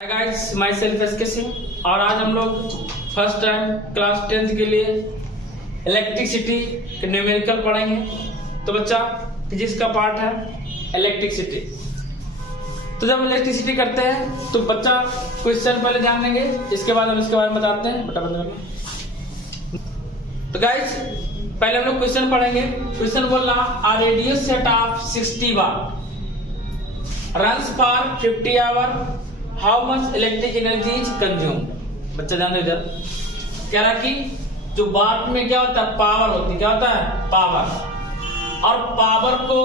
Hi guys, my self S के सिंह और आज हम लोग फर्स्ट टाइम क्लास 10th के लिए इलेक्ट्रिसिटी के न्यूमेरिकल पढ़ेंगे। तो बच्चा फिजिक्स का पार्ट है इलेक्ट्रिसिटी। तो जब इलेक्ट्रिसिटी करते हैं तो बच्चा क्वेश्चन पहले ध्यान देंगे, इसके बाद हम इसके बारे में बताते हैं। बता बंद करना। तो गाइस पहले हम लोग क्वेश्चन पढ़ेंगे। क्वेश्चन बोल रहा a radio set of 60 watt runs for 50 hour, how much electric energy is consume. बच्चा ध्यान दो इधर। कह रहा कि जो वाट में क्या होता है, पावर होती है। क्या होता है? पावर। और पावर को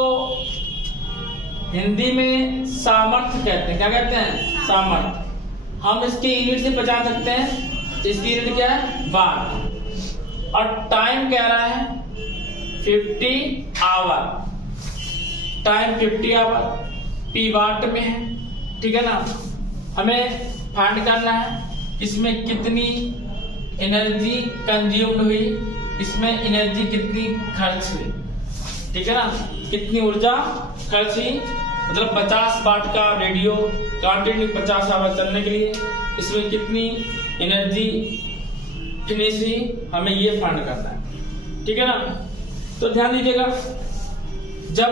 हिंदी में सामर्थ्य कहते हैं। क्या कहते हैं? सामर्थ्य। हम इसकी यूनिट से पहचान सकते हैं। इसकी यूनिट क्या है? वाट। और टाइम कह रहा है 50 आवर। टाइम 50 आवर पी वाट में है, ठीक है ना। हमें फाइंड करना है इसमें कितनी एनर्जी कंज्यूम्ड हुई, इसमें एनर्जी कितनी खर्च हुई, ठीक है ना। कितनी ऊर्जा खर्च हुई, मतलब 50 वाट का रेडियो कंटिन्यू 50 आवर चलने के लिए इसमें कितनी एनर्जी फिनिश हुई, हमें ये फाइंड करना है, ठीक है ना। तो ध्यान दीजिएगा, जब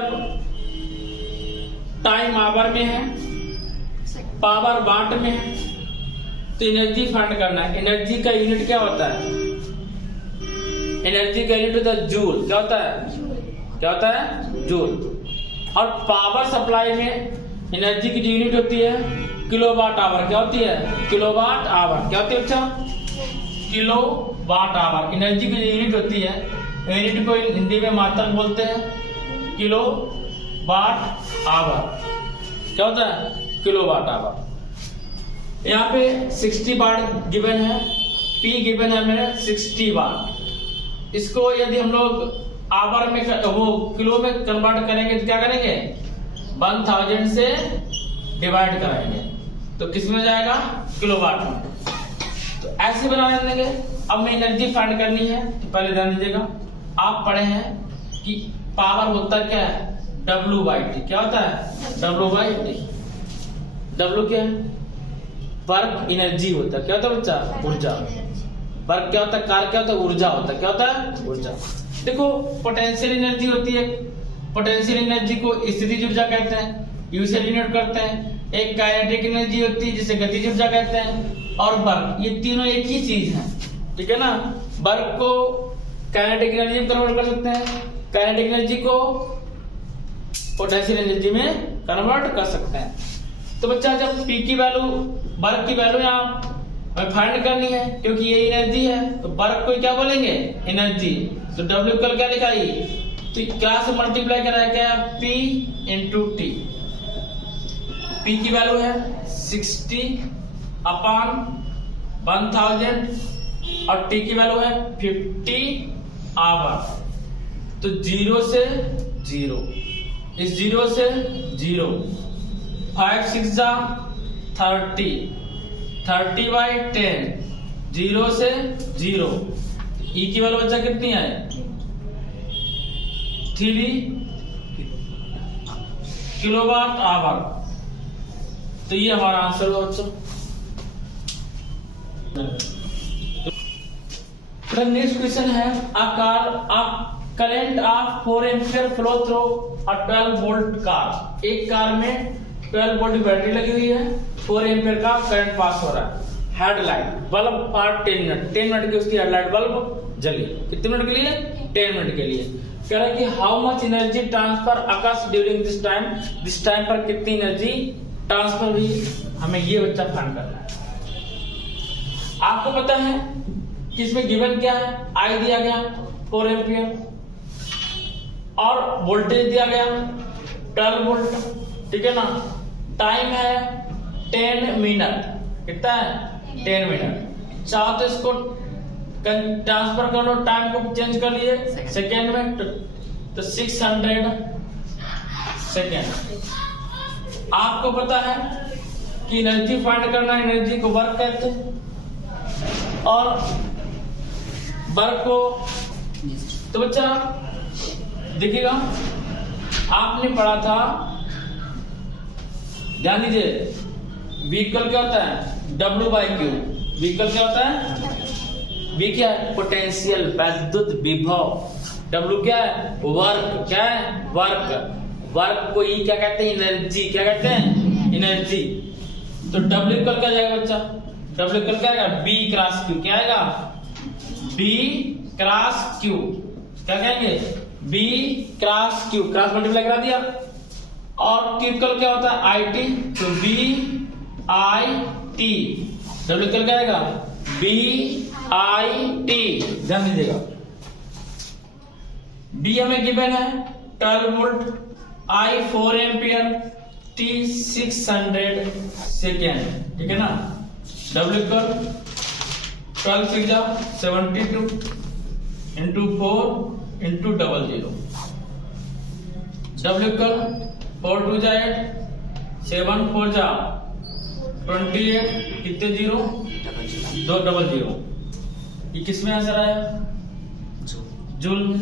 टाइम आवर में है, पावर वाट में है, तो एनर्जी फाइंड करना है। एनर्जी का यूनिट क्या होता है? एनर्जी का यूनिट होता है जूल। क्या होता है? क्या होता है? जूल। और पावर सप्लाई में एनर्जी की जो यूनिट होती है किलोवाट आवर। क्या होती है? Kilowatt hour. क्या होती है बच्चा? Kilowatt hour. एनर्जी की जो यूनिट होती है, यूनिट को हिंदी में मात्रक बोलते हैं किलोवाट आवर। क्या होता है? Kilowatt hour. यहाँ पे 60 वाट गिवन है, P गिवन है मेरे 60 वाट। इसको यदि हम लोग आवर में वो किलो में कन्वर्ट करेंगे तो क्या करेंगे? 1000 से डिवाइड कराएंगे तो किस में जाएगा? किलोवाट में। तो ऐसे बना देंगे। अब में एनर्जी फाइंड करनी है तो पहले ध्यान दीजिएगा, आप पढ़े हैं कि पावर होता क्या है? W/T। क्या होता है? W/T। W क्या है? वर्क एनर्जी होता है। क्या होता है बच्चा? ऊर्जा। वर्क क्या होता है? कार्य क्या होता है? ऊर्जा होता है। क्या होता है? ऊर्जा। देखो, पोटेंशियल एनर्जी होती है। पोटेंशियल एनर्जी को स्थितिज ऊर्जा कहते हैं, यू से डिनोट करते हैं। एक काइनेटिक एनर्जी होती है जिसे गतिज ऊर्जा कहते हैं। और वर्क, ये तीनों एक ही चीज है, ठीक है ना। वर्क को काइनेटिक एनर्जी में कन्वर्ट कर सकते हैं, काइनेटिक एनर्जी को पोटेंशियल एनर्जी में कन्वर्ट कर सकते हैं। तो बच्चा जब P की वैल्यू, वर्क की वैल्यू यहाँ हमें फाइंड करनी है, क्योंकि ये एनर्जी है तो वर्क को क्या बोलेंगे? एनर्जी। तो W कल क्या लिखा है? तो क्या से मल्टीप्लाई करा है? क्या? P into T। P की वैल्यू है 60/1000 और T की वैल्यू है 50 आवर। तो 0 से 0, इस 0 से 0, 5 6 जा 30, 30/10, 0 से 0। E की वैल्यू बच्चा कितनी है? 3 किलोवाट आवर। तो ये हमारा आंसर होगा बच्चों। नेक्स्ट क्वेश्चन है current of 4 ampere flow through a 12 volt car. एक कार में 12 वोल्ट की बैटरी लगी हुई है, 4 एम्पियर का करंट पास हो रहा है। Headlight bulb for 10 minute, 10 minute की उसकी हेडलाइट बल्ब जली। कितने मिनट के लिए? 10 मिनट के लिए। कह रहा है कि how much energy transfer occurs during this time. This time पर कितनी एनर्जी ट्रांसफर हुई, हमें ये बच्चा फाइंड करना है। आपको पता है कि इसमें गिवन क्या है? I दिया गया 4 एम्पियर और वोल्टेज दिया गया 12 वोल्ट, ठीक है ना। टाइम है 10 मिनट। कितना है? 10 मिनट। चाहो तो इसको ट्रांसफर कर लो, टाइम को चेंज कर लिए सेकेंड में, तो 600 सेकेंड। आपको पता है कि एनर्जी फाइंड करना, एनर्जी को वर्क कहते हैं और वर्क को। तो बच्चा देखिएगा, आपने पढ़ा था, ध्यान दीजिए, व्हीकल क्या होता है W बाई क्यू। व्हीकल क्या होता है, V क्या है पोटेंशियल वैद्युत विभव, W क्या है वर्क, क्या है वर्क, वर्क को E क्या कहते हैं एनर्जी, क्या कहते हैं एनर्जी। तो W इक्वल क्या जाएगा बच्चा, W इक्वल क्या आएगा B क्रॉस Q, क्या आएगा B क्रॉस Q, क्या कहेंगे B cross Q, cross multiply करा दिया। और Q इक्वल क्या होता है IT, तो B I T, W equal क्या आएगा B I T, ध्यान दीजिएगा। B हमें गिवन है 12 volt, I 4 ampere, T 600 second, ठीक है ना। W equal 12 6 72 into 4 into 00, W equal 4 2 8 7 4 28, कितने जीरो 2 00। ये किस में आंसर आया, जूल में।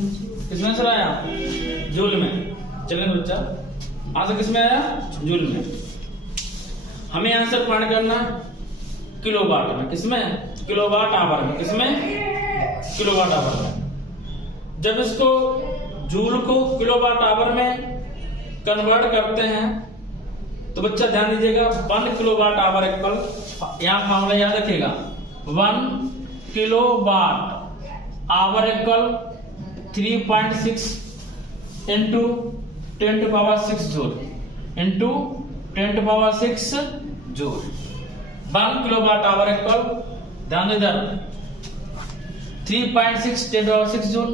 किस में आंसर आया, जूल में। चलें बच्चा, आंसर किस में आया, जूल में। हमें आंसर फाइंड करना किलोवाट में, किसमें किलोवाट आवर में, किसमें किलोवाट आवर में। जब इसको जूल को किलोवाट आवर में कन्वर्ट करते हैं तो बच्चा ध्यान दीजिएगा 1 किलोवाट आवर इक्वल, यहां फॉर्मूला याद रखिएगा, 1 kilowatt hour equal 3.6 into 10 to power 6 joule into 10 to power 6 joule. 1 kilowatt hour equal, ध्यान इधर 3.6 10 टू पावर 6 जूल,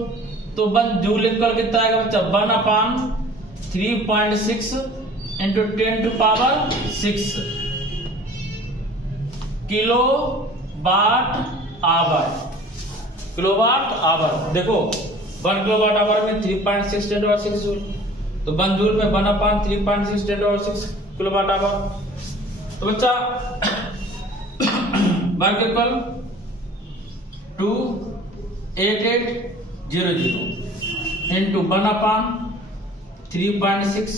तो 1 जूल इक्वल कितना आएगा बच्चा 1 upon 3.6 into 10 to power 6 kilowatt hour. Kilowatt hour देखो 1 किलोवाट आवर में 3.6 10 टू पावर 6 जूल, तो 1 joule में 1 upon 3.6 10 to power 6 kilowatt hour. तो बच्चा work equal 28800 into 1 upon 3.6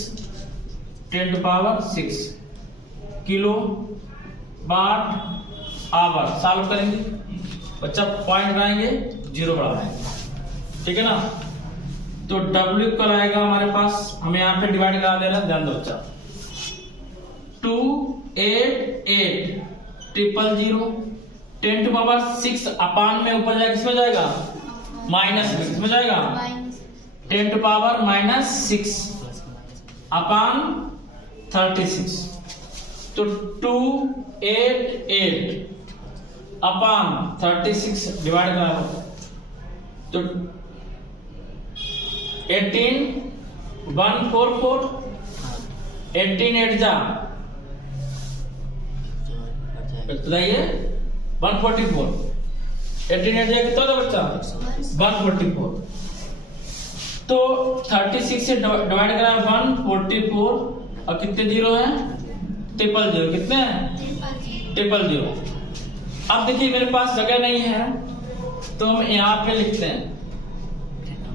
10 to power 6 kilowatt hour. Solve करेंगे बच्चा, पॉइंट लगाएंगे, zero बढ़ाएंगे, ठीक है ना। तो W इक्वल आएगा हमारे पास, हमें यहाँ पे डिवाइड करा दे रहा है, ध्यान दो बच्चा, 28800 10 टू पावर 6 अपान में ऊपर जाएगा, किसमें जाएगा माइनस में, किसमें जाएगा 10 टू पावर -6 अपान 36। तो 288 अपान 36 डिवाइड करा, तो 18144 18 8 जा बताइए 144, 18 8 जा कितना था बच्चा 144। तो 36 से डिवाइड करा 144 और कितने जीरो हैं 000, कितने हैं 000। अब देखिए मेरे पास जगह नहीं है तो हम यहाँ पे लिखते हैं,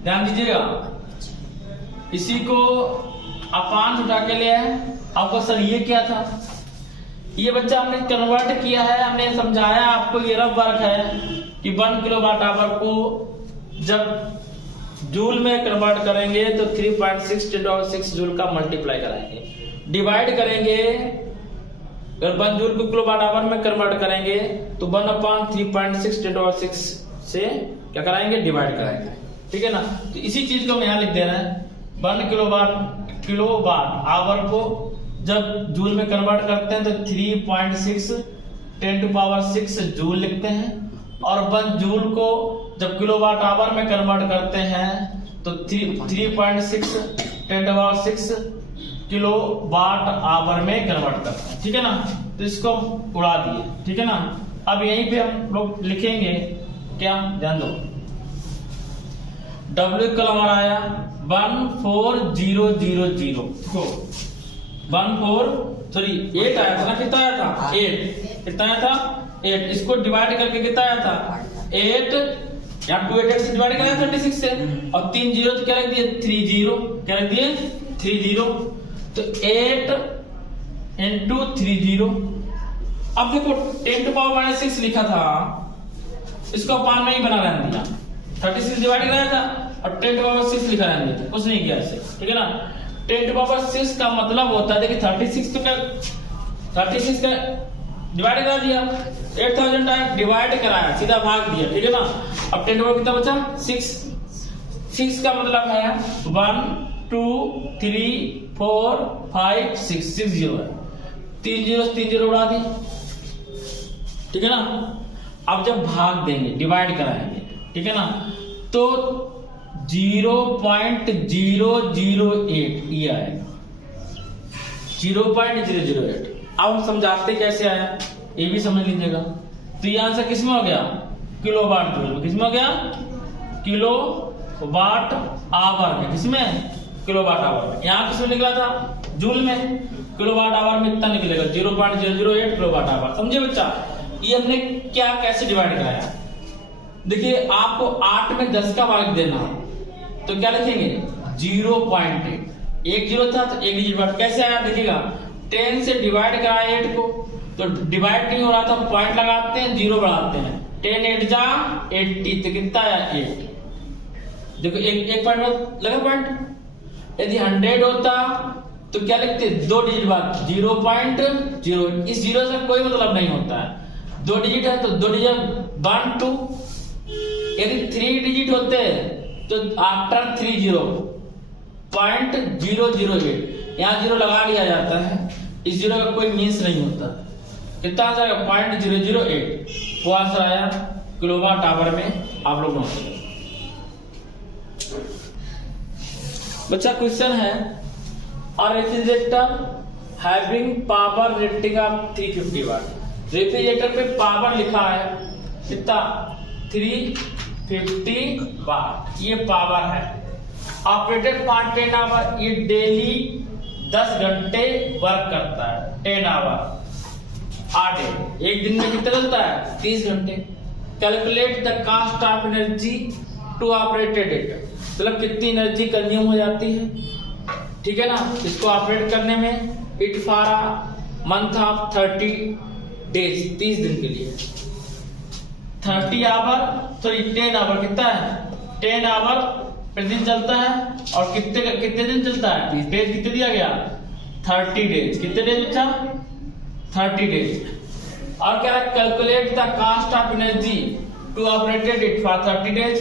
ध्यान दीजिएगा, इसी को अपान उठा के ले आए। आपको सर ये क्या था, ये बच्चा हमने कन्वर्ट किया है, हमने समझाया आपको, ये रफ वर्क है कि 1 किलोवाट आवर को जब जूल में कन्वर्ट करेंगे तो 3.6 10 टू पावर 6 जूल का मल्टीप्लाई कराएंगे, डिवाइड करेंगे। अगर 1 जूल को किलोवाट आवर में कन्वर्ट करेंगे तो 1 अपान 3.6 10 टू पावर 6 से क्या कराएंगे, डिवाइड कराएंगे, ठीक है ना। तो इसी चीज को हम यहाँ लिख दे रहे हैं, 1 किलोवाट आवर को जब जूल में कन्वर्ट करते हैं तो 3.6 10 टू पावर 6 जूल लिखते हैं, और 1 जूल को जब किलोवाट आवर में कन्वर्ट करते हैं तो 3.6 10 टू पावर 6 किलोवाट आवर में कन्वर्ट करते हैं, ठीक है ना। तो इसको उड़ा दिए, ठीक है ना। अब यहीं पे हम लोग लिखेंगे क्या, ध्यान दो, W इक्वल हमारा आया 14000 को 8 आया था ना, कितना आया था 8, कितना आया था 8, इसको डिवाइड करके कितना आया था 8, यहाँ 288 से डिवाइड कराया 36 से, और 3 जीरो तो क्या रख दिए 30, क्या रख दिए 30। तो 8 इंटू 30 अब देखो 10 टू पावर माइनस 6 लिखा था, इसको अपान में ही बना रहने दिया, 36 डिवाइड कराया था और 10 टू पावर 6 लिखा रहने दिया, कुछ नहीं किया ऐसे, ठीक है ना। 10 टू पावर 6 का मतलब होता है, देखिए 36 तो क्या 36 का डिवाइड करा दिया, 8000 टाइम डिवाइड कराया, सीधा भाग दिया, ठीक है ना। अब 10 टू पावर कितना बचा 6 का मतलब है 1 2 3 4 5 6 6 जीरो है, 3 जीरो उड़ा दी, ठीक है ना। अब जब भाग देंगे डिवाइड कराएंगे, ठीक है ना, तो 0.008 ये आएगा, 0.008। अब हम समझाते कैसे आया ये भी समझ लीजिएगा। तो ये आंसर किसमें हो गया, किलो वाट जूल में। किसमें हो गया, किलो वाट आवर में। किसमें, किलो वाट आवर में। यहाँ किसमें निकला था, जूल में। किलो वाट आवर में इतना निकलेगा 0.008 किलो वाट आवर। समझे बच्चा, ये हमने क्या कैसे डिवाइड कराया। देखिए आपको 8 में 10 का भाग देना तो क्या लिखेंगे 0.8, एक जीरो था तो एक डिजिट बढ़, कैसे आया देखिएगा 10 से डिवाइड कराया 8 को, तो डिवाइड नहीं हो रहा था, पॉइंट लगाते हैं, जीरो बढ़ाते हैं, 10 8 जा 80, तो कितना आया 8। देखो एक पॉइंट लगा पॉइंट। यदि 100 होता तो क्या लिखते, दो डिजिट बाद 0.0, इस जीरो से कोई मतलब नहीं होता है, दो डिजिट है तो दो डिजिट 1 2। यदि 3 डिजिट होते तो आफ्टर 30 0.008, यहाँ जीरो लगा लिया जाता है, इस जीरो का कोई मीन्स नहीं होता। कितना आ जाएगा 0.008, वो आंसर आया किलोवाट आवर में। आप लोग नोट करें बच्चा। क्वेश्चन है, और refrigerator having power rating of 350 watt. Refrigerator पे पावर लिखा है कितना 350 वाट, ये पावर है। ऑपरेटेड फॉर 10 आवर, ये डेली 10 घंटे वर्क करता है, 10 आवर आ डे। एक दिन में कितना चलता है 30 घंटे। Calculate the cost of energy to operated it, मतलब कितनी एनर्जी कंज्यूम हो जाती है, ठीक है ना, इसको ऑपरेट करने में। It for a month of 30 days, 30 दिन के लिए 30 आवर, सॉरी 10 आवर, कितना है 10 आवर प्रतिदिन चलता है। और कितने दिन चलता है, डेज कितने दिया गया 30 डेज। कितने डेज बच्चा 30 डेज। और क्या है, calculate the cost of energy to operated it for 30 days.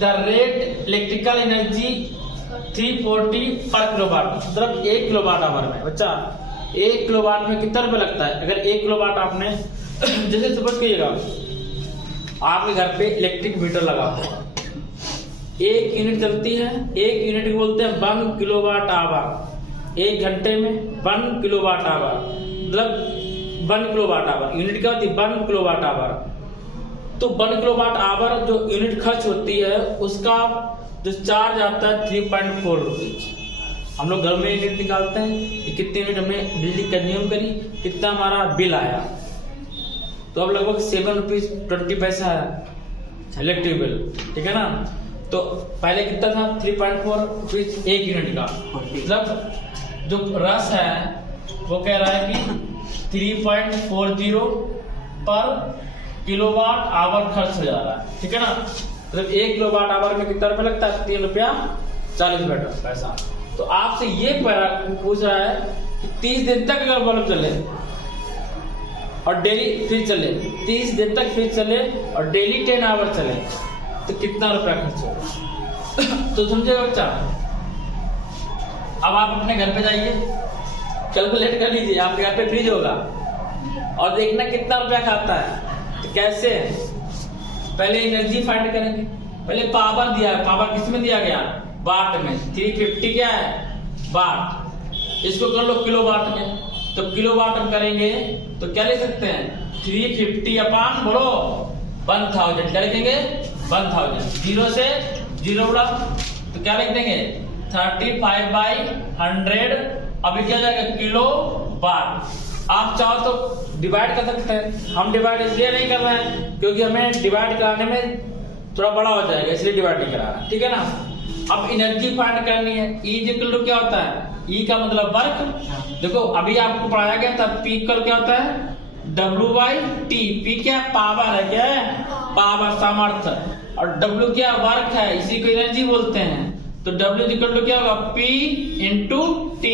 The rate electrical energy 340 per kilowatt, मतलब 1 किलोवाट आवर में। बच्चा 1 किलोवाट में कितना रुपए लगता है। अगर 1 किलोवाट आपने जैसे सपोज कीजिएगा आपके घर पे इलेक्ट्रिक मीटर लगा हुआ, 1 यूनिट चलती है, 1 यूनिट बोलते हैं 1 किलोवाट आवर। 1 घंटे में 1 किलोवाट आवर, मतलब 1 किलोवाट आवर। यूनिट क्या होती है 1 किलोवाट आवर। तो 1 किलोवाट आवर जो यूनिट खर्च होती है उसका जो चार्ज आता है 3.4 रुपीज। हम लोग घर में यूनिट निकालते हैं कि कितने यूनिट हमने बिजली कंज्यूम करी, कितना हमारा बिल आया, तो अब लगभग 7 रुपीज 20 पैसा है इलेक्ट्रिक बिल, ठीक है ना। तो पहले कितना था 3.4 रुपीज 1 यूनिट का, मतलब जो रस है वो कह रहा है कि 3.40 पर किलोवाट आवर खर्च हो जा रहा है, ठीक है ना। मतलब 1 किलोवाट आवर में कितना रुपया लगता है 3 रुपया 40 पैसा। तो आपसे ये पूछ रहा है कि 30 दिन तक अगर बल्ब चले और डेली फ्रिज चले, 30 दिन तक फ्रिज चले और डेली 10 आवर चले तो कितना रुपया खर्च होगा। तो समझेगा बच्चा। अब आप अपने घर पे जाइए, कैलकुलेट कर लीजिए, आपके घर पे फ्रिज होगा और देखना कितना रुपया खाता है। तो कैसे, पहले एनर्जी फाइंड करेंगे। पहले पावर दिया है, पावर किस में दिया गया वाट में, 350 क्या है वाट, इसको कर लो किलो वाट में। तो किलो वाट हम करेंगे तो क्या ले सकते हैं 350 अपान बोलो 1000, क्या लिखेंगे 1000, जीरो से जीरो उड़ा तो क्या लिख देंगे 35/100। अभी क्या जाएगा किलो वाट। आप चाहो तो डिवाइड कर सकते हैं, हम डिवाइड इसलिए नहीं कर रहे हैं क्योंकि हमें डिवाइड कराने में थोड़ा बड़ा हो जाएगा, इसलिए डिवाइड नहीं करा रहा, ठीक है ना। अब एनर्जी फाइंड करनी है। E इक्वल टू क्या होता है, E का मतलब वर्क। देखो अभी आपको पढ़ाया गया था, P इक्वल क्या होता है W/T। P क्या पावर है, क्या है पावर, सामर्थ्य, और W क्या वर्क है, इसी को एनर्जी बोलते हैं। तो W इक्वल टू क्या होगा, P इंटू T।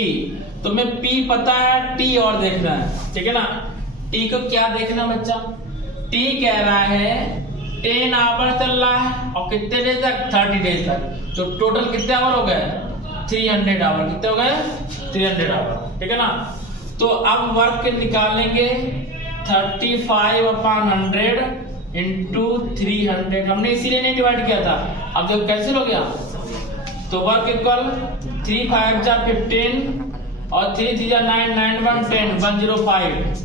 तुम्हें P पता है, T और देखना है, ठीक है ना। T को क्या देखना बच्चा, T कह रहा है 10 आवर चल रहा है, और कितने डेज तक, 30 डेज तक। तो टोटल कितने आवर हो गए, 300 आवर। कितने हो गए, 300 आवर, ठीक है ना। तो अब वर्क निकालेंगे 35/100 इंटू 300। हमने इसीलिए नहीं डिवाइड किया था, अब देखो कैसे हो गया। तो वर्क इक्वल 3 5 जा 15 और 3 3 जा 9 9 1 10 105।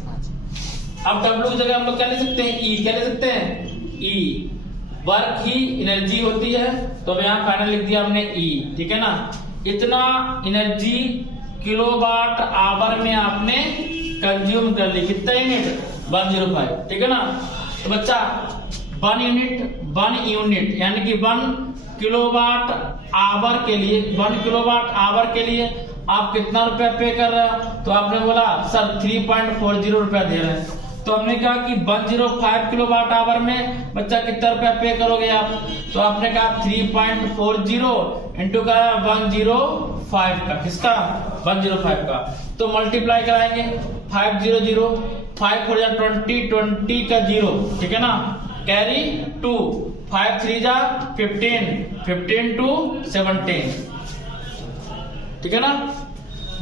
अब W जगह हम लोग क्या ले सकते हैं, E। क्या ले सकते हैं, E। वर्क ही एनर्जी होती है, तो अब यहाँ फाइनल लिख दिया हमने E, ठीक है ना। इतना एनर्जी किलोवाट आवर में आपने कंज्यूम कर ली। कितना यूनिट, 105, ठीक है ना। तो बच्चा 1 यूनिट यानी कि 1 किलोवाट आवर के लिए, 1 किलोवाट आवर के लिए आप कितना रुपया पे कर रहे हो। तो आपने बोला सर 3.40 रुपया दे रहे हैं। तो हमने कहा कि 105 किलोवाट आवर में बच्चा कितना रुपया पे करोगे आप। तो आपने कहा 3.40 इंटू का 105 का, किसका, 105 का। तो मल्टीप्लाई कराएंगे 500, 5 4 जा 20, 20 का 0, ठीक है ना। कैरी 2, 5 3 जा 15, 15 to 17, ठीक है ना।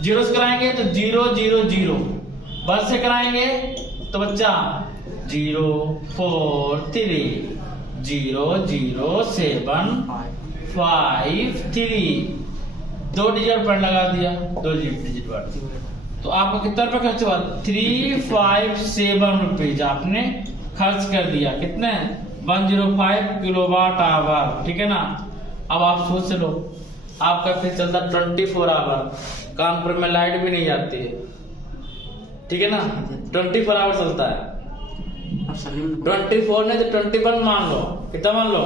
जीरो से कराएंगे तो 0 0 0, 1 से कराएंगे तो बच्चा 0 4 3 0 0 7 5 3, 2 डिजिट पर लगा दिया, 2 डिजिट पर। तो आपको कितना रुपया खर्च हुआ, 357 रुपीज आपने खर्च कर दिया। कितने, 105 किलोवाट आवर, ठीक है ना। अब आप सोच लो, आपका फिर चलता 24 आवर, कानपुर में लाइट भी नहीं जाती है, ठीक है ना। 24 आवर चलता है, 24 नहीं तो 21 मान लो। कितना मान लो,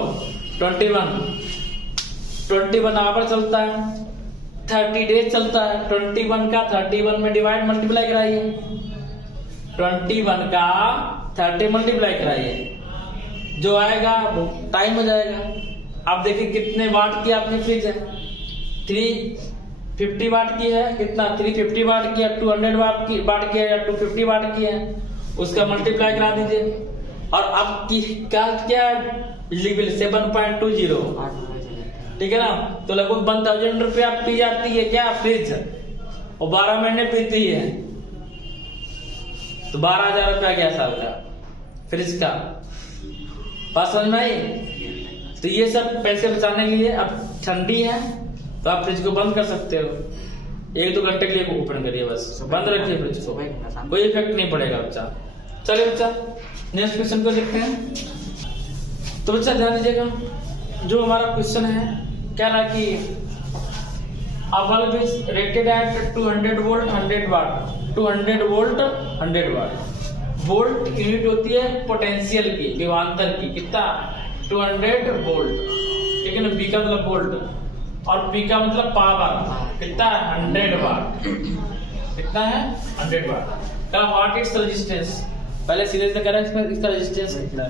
21 आवर चलता है, 30 डेज चलता है। 21 का 31 में डिवाइड मल्टीप्लाई कराइए, 21 का 30 मल्टीप्लाई कराइए, जो आएगा वो टाइम हो जाएगा। आप देखिए कितने वाट की आपकी फ्रिज है, 350 वाट की है। कितना, 350 वाट की है, 200 वाट की है, या 250 वाट की है, उसका मल्टीप्लाई करा दीजिए। और आपकी क्या लेवल 7.20, ठीक है ना। तो लगभग 1000 रुपया पी जाती है क्या फ्रिज, और 12 महीने पीती है, तो 12,000 रुपया गया साल का फ्रिज का। बात समझ में आई। तो ये सब पैसे बचाने के लिए, अब ठंडी है तो आप फ्रिज को बंद कर सकते हो, 1-2 घंटे के लिए ओपन करिए, बस बंद रखिए फ्रिज को, कोई इफेक्ट नहीं पड़ेगा बच्चा। चलिए बच्चा नेक्स्ट क्वेश्चन को देखते हैं। तो बच्चा ध्यान दीजिएगा, जो हमारा क्वेश्चन है क्या रहा कि a bulb is rated at 200 volt 100 watt, 200 volt 100 watt. Volt unit होती है पोटेंशियल की, विभवांतर की। कितना, 200 वोल्ट, ठीक है ना। बी का मतलब वोल्ट और पी का मतलब पावर। कितना है, 100 वाट। कितना है, 100 वाट का। व्हाट इट्स रेजिस्टेंस, पहले सीरीज में करें इसका रेजिस्टेंस कितना है।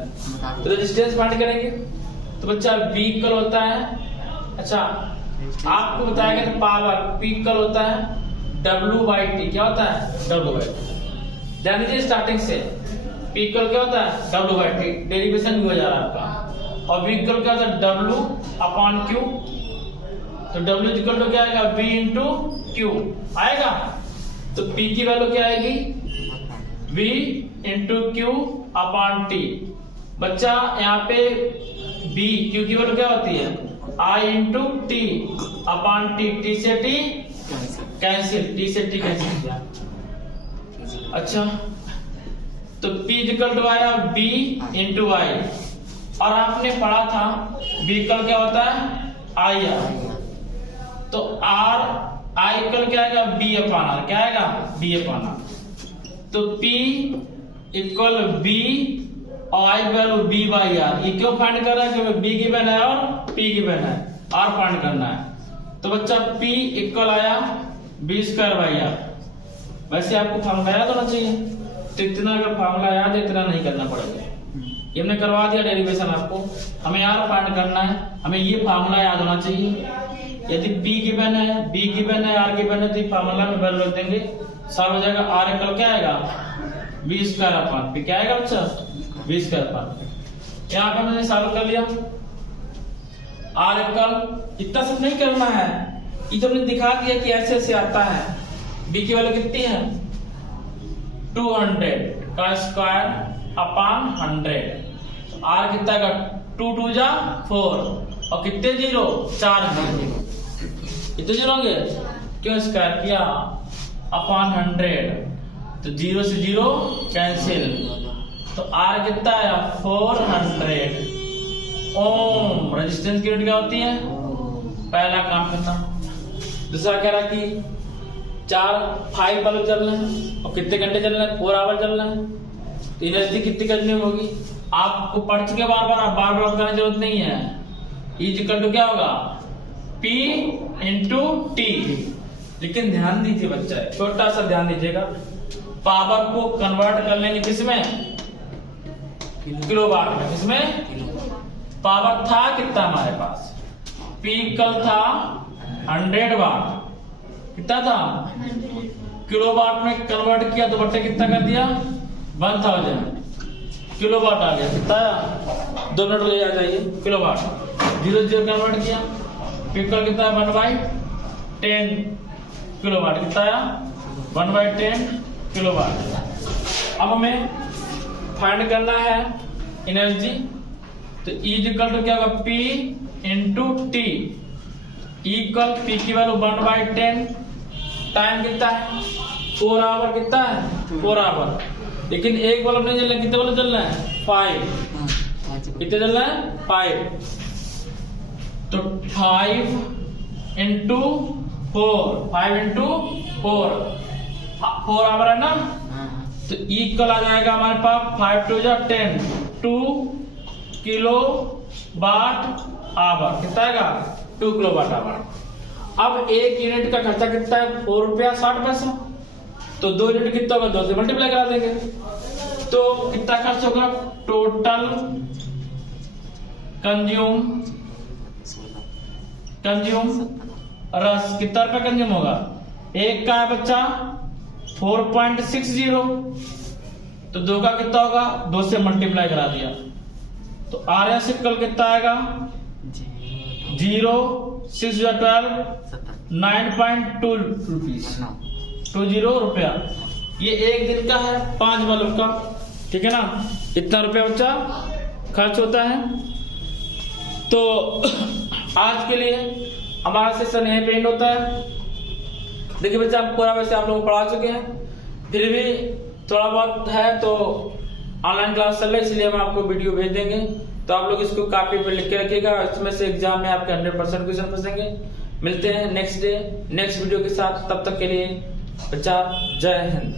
तो रेजिस्टेंस फाइंड करेंगे। तो बच्चा V इक्वल होता है, अच्छा आपको बताएगा तो पावर P इक्वल होता है W/T। क्या होता है, W/T। ध्यान दीजिए स्टार्टिंग से, P इक्वल क्या होता है, W/T, डेरिवेशन भी हो जा रहा है आपका। और V इक्वल क्या होता है, W/Q। तो W इक्वल टू क्या आएगा, V इंटू Q आएगा। तो P की वैल्यू क्या आएगी, V इंटू Q/T। बच्चा यहाँ पे B, Q की वैल्यू क्या होती है, I इंटू T/T। T से T कैंसिल, T से T कैंसिल किया। अच्छा तो P इक्वल टू आया B इंटू I, और आपने पढ़ा था B इक्वल क्या होता है, I। तो I इक्वल क्या आएगा, B/R। क्या आएगा, B/R। तो P इक्वल B और I वैल्यू B/R। ये क्यों फाइंड कर रहा है, क्योंकि B गिवन है और P गिवन है, R फाइंड करना है। तो बच्चा P इक्वल आया B² R। वैसे आपको फॉर्मूला याद होना चाहिए, तो इतना अगर फार्मूला याद है इतना नहीं करना पड़ेगा। ये हमने करवा दिया डेरिवेशन आपको। हमें यार फाइंड करना है, हमें ये फार्मूला याद होना चाहिए। यदि P गिवन है, B गिवन है, R गिवन है तो फार्मूला में वैल्यू रख देंगे, सॉल्व हो जाएगा। R इक्वल क्या आएगा V स्क्वायर अपॉन P। क्या आएगा बच्चा V स्क्वायर अपॉन। यहाँ पे मैंने सॉल्व कर लिया। R इक्वल इतना सब नहीं करना है, ये तो हमने दिखा दिया कि ऐसे ऐसे आता है। B की वैल्यू कितनी है 200 का स्क्वायर अपॉन 100। R कितना का 2 2 जा 4 और कितने जीरो 4 जीरो, कितने जीरो होंगे क्यों स्क्वायर किया अपॉन 100 तो 0 से 0 कैंसिल, तो R कितना आया 400 ओम। रेजिस्टेंस की यूनिट क्या होती है, पहला काम करना। दूसरा कह रहा कि 5 बल्ब चल रहे हैं और कितने घंटे चल रहे हैं 4 आवर चल रहे हैं, तो एनर्जी कितनी कंज्यूम होगी। आपको पढ़ चुके बार बार बताने की जरूरत नहीं है। इज इक्वल टू क्या होगा P इंटू T। लेकिन ध्यान दीजिए बच्चा, छोटा सा ध्यान दीजिएगा, पावर को कन्वर्ट कर लेंगे किसमें किलोवाट में। किसमें पावर था कितना हमारे पास, P कल था 100 वाट, कितना था किलोवाट में कन्वर्ट किया तो बट्टे कितना कर दिया 1000 किलोवाट आ गया। कितना 2 मिनट ले जाइए किलोवाट, 0 0 कन्वर्ट किया, पिकल कितना 1/10 किलोवाट, कितना आया 1/10 किलोवाट। अब हमें फाइंड करना है एनर्जी, तो इज इक्वल टू क्या होगा P into T equal P की वैल्यू 1/10, टाइम कितना है 4 आवर, कितना है 4 आवर। लेकिन एक बल्ब नहीं जलना, कितने बल्ब जलना है 5, कितने जलना है 5, तो 5 इंटू 4 4 आवर है ना, तो इक्वल आ जाएगा हमारे पास 5 2 जा 10 2 किलो वाट आवर, कितना आएगा 2 किलो वाट आवर। अब एक यूनिट का खर्चा कितना है 4 रुपया 60 पैसा, तो 2 यूनिट कितना होगा 2 से मल्टीप्लाई करा देंगे, तो कितना खर्च होगा टोटल कंज्यूम रस कितना का कंज्यूम होगा, एक का है बच्चा 4.60, तो 2 का कितना होगा 2 से मल्टीप्लाई करा दिया, तो RS इक्वल कितना आएगा 0 6 12 9.2 रुपीज 20 रुपया। ये एक दिन का है 5 बल्ब का, ठीक है ना, इतना रुपया बच्चा खर्च होता है। तो आज के लिए हमारा सेशन यहीं पे एंड होता है। देखिए बच्चा पूरा वैसे आप लोगों को पढ़ा चुके हैं, फिर भी थोड़ा बहुत है तो ऑनलाइन क्लास चल रहा है, इसलिए हम आपको वीडियो भेज देंगे, तो आप लोग इसको कॉपी पे लिख के रखिएगा, इसमें से एग्जाम में आपके 100% क्वेश्चन फंसेंगे। मिलते हैं नेक्स्ट डे नेक्स्ट वीडियो के साथ, तब तक के लिए बच्चा जय हिंद।